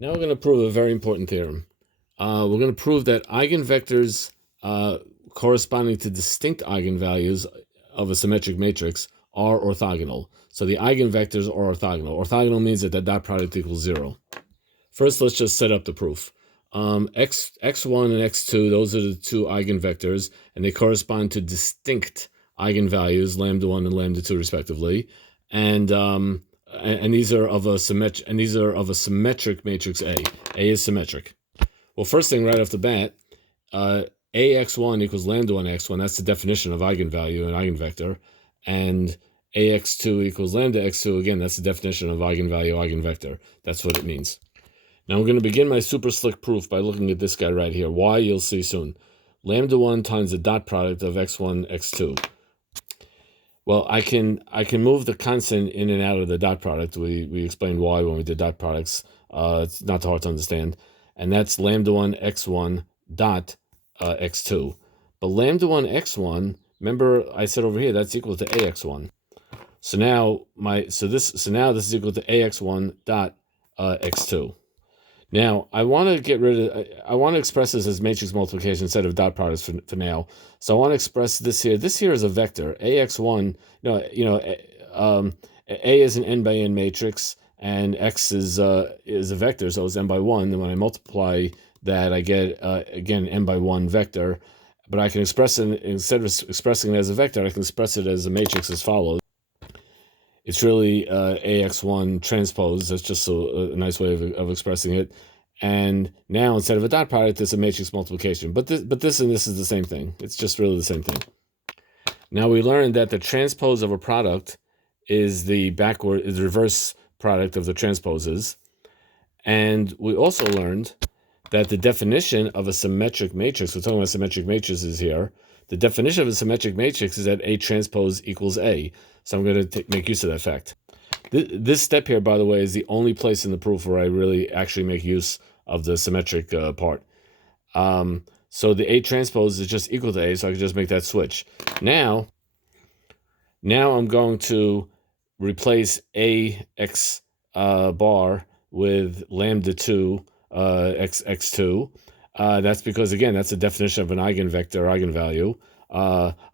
Now we're going to prove a very important theorem. We're going to prove that eigenvectors corresponding to distinct eigenvalues of a symmetric matrix are orthogonal. So the eigenvectors are orthogonal. Orthogonal means that the dot product equals 0. First, let's just set up the proof. X1 and X2, those are the two eigenvectors, and they correspond to distinct eigenvalues, lambda 1 and lambda 2 respectively. And these are of a symmetric matrix A. A is symmetric. Well, first thing right off the bat, AX1 equals lambda 1 x1. That's the definition of eigenvalue and eigenvector. And AX2 equals lambda x2. Again, that's the definition of eigenvalue, eigenvector. That's what it means. Now I'm going to begin my super slick proof by looking at this guy right here. Why, you'll see soon. Lambda 1 times the dot product of x1, x2. Well, I can move the constant in and out of the dot product. We explained why when we did dot products. It's not hard to understand. And that's lambda 1 x1 dot x2. But lambda 1 x1, remember I said over here that's equal to ax1. So now this is equal to ax1 dot x2. Now, I want to express this as matrix multiplication instead of dot products for now. So I want to express this here. This here is a vector. AX1, A is an n by n matrix, and X is a vector, so it's n by 1. And when I multiply that, I get, again, n by 1 vector. But I can express it, instead of expressing it as a vector, I can express it as a matrix as follows. It's really AX1 transpose. That's just a nice way of expressing it. And now instead of a dot product, it's a matrix multiplication. But this and this is the same thing. It's just really the same thing. Now we learned that the transpose of a product is the reverse product of the transposes. And we also learned that the definition of a symmetric matrix, we're talking about symmetric matrices here, the definition of a symmetric matrix is that A transpose equals A. So I'm going to make use of that fact. This step here, by the way, is the only place in the proof where I really actually make use of the symmetric part. So the A transpose is just equal to A, so I can just make that switch. Now I'm going to replace AX bar with lambda 2 x2. That's because, again, that's the definition of an eigenvector, eigenvalue.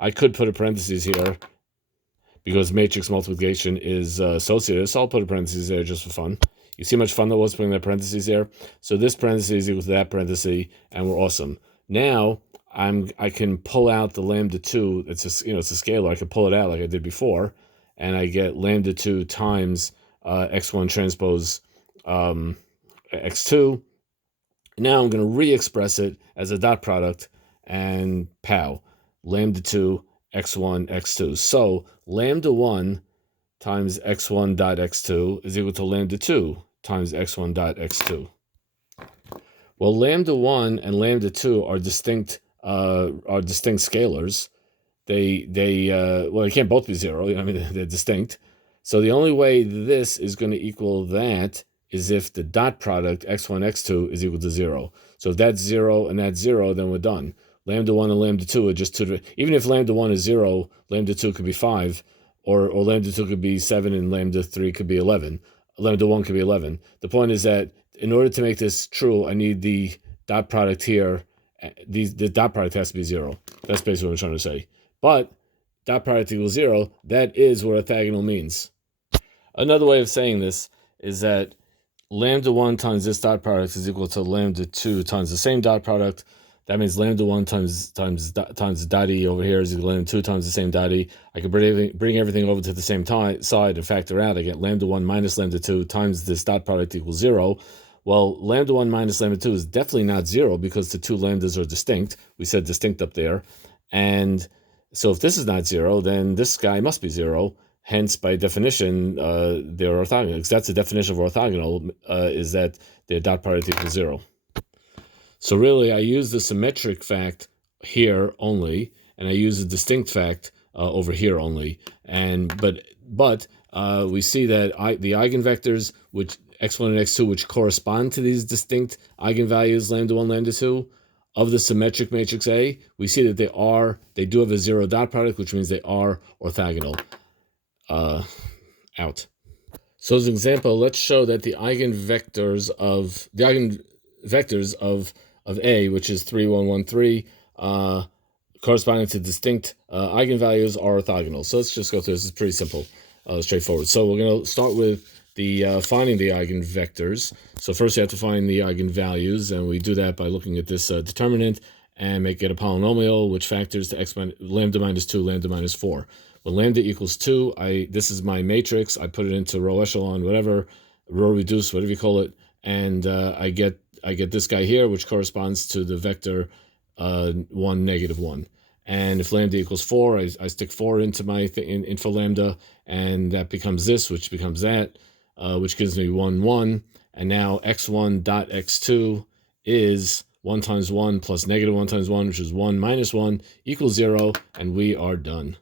I could put a parentheses here because matrix multiplication is associative, so I'll put a parentheses there just for fun. You see how much fun that was putting that parentheses there? So this parentheses equals to that parenthesis, and we're awesome. Now I can pull out the lambda 2. It's a scalar. I can pull it out like I did before, and I get lambda 2 times x1 transpose x2. Now I'm going to re-express it as a dot product, and pow, lambda 2 x1 x2. So lambda 1 times x1 dot x2 is equal to lambda 2 times x1 dot x2. Well, lambda 1 and lambda 2 are distinct scalars. They can't both be 0. I mean, they're distinct. So the only way this is going to equal that is if the dot product x1, x2 is equal to 0. So if that's 0 and that's 0, then we're done. Lambda 1 and lambda 2 are just two. Even if lambda 1 is 0, lambda 2 could be 5, or lambda 2 could be 7, and lambda 3 could be 11. Lambda 1 could be 11. The point is that in order to make this true, I need the dot product here. The dot product has to be 0. That's basically what I'm trying to say. But dot product equals 0, that is what orthogonal means. Another way of saying this is that lambda 1 times this dot product is equal to lambda 2 times the same dot product. That means lambda 1 times dot e over here is equal to lambda 2 times the same dot e. I can bring everything over to the same side and factor out. I get lambda 1 minus lambda 2 times this dot product equals 0. Well, lambda 1 minus lambda 2 is definitely not 0 because the two lambdas are distinct. We said distinct up there. And so if this is not 0, then this guy must be 0. Hence, by definition, they're orthogonal. Because that's the definition of orthogonal, is that their dot product equals 0. So really, I use the symmetric fact here only, and I use the distinct fact over here only. But we see that the eigenvectors, which x1 and x2, which correspond to these distinct eigenvalues, lambda 1, lambda 2, of the symmetric matrix A, we see that they do have a 0 dot product, which means they are orthogonal. Out. So as an example, let's show that the eigenvectors of A, which is 3, 1, 1, 3, corresponding to distinct eigenvalues, are orthogonal. So let's just go through this. It's pretty simple, straightforward. So we're going to start with the finding the eigenvectors. So first you have to find the eigenvalues, and we do that by looking at this determinant and make it a polynomial, which factors to lambda minus 2, lambda minus 4. When lambda equals 2, this is my matrix. I put it into row echelon, whatever, row reduce, whatever you call it, and I get this guy here, which corresponds to the vector 1, -1. And if lambda equals 4, I stick 4 into my in for lambda, and that becomes this, which becomes that, which gives me 1, 1. And now x1 dot x2 is 1 times 1 plus -1 times 1, which is 1 minus 1, equals 0, and we are done.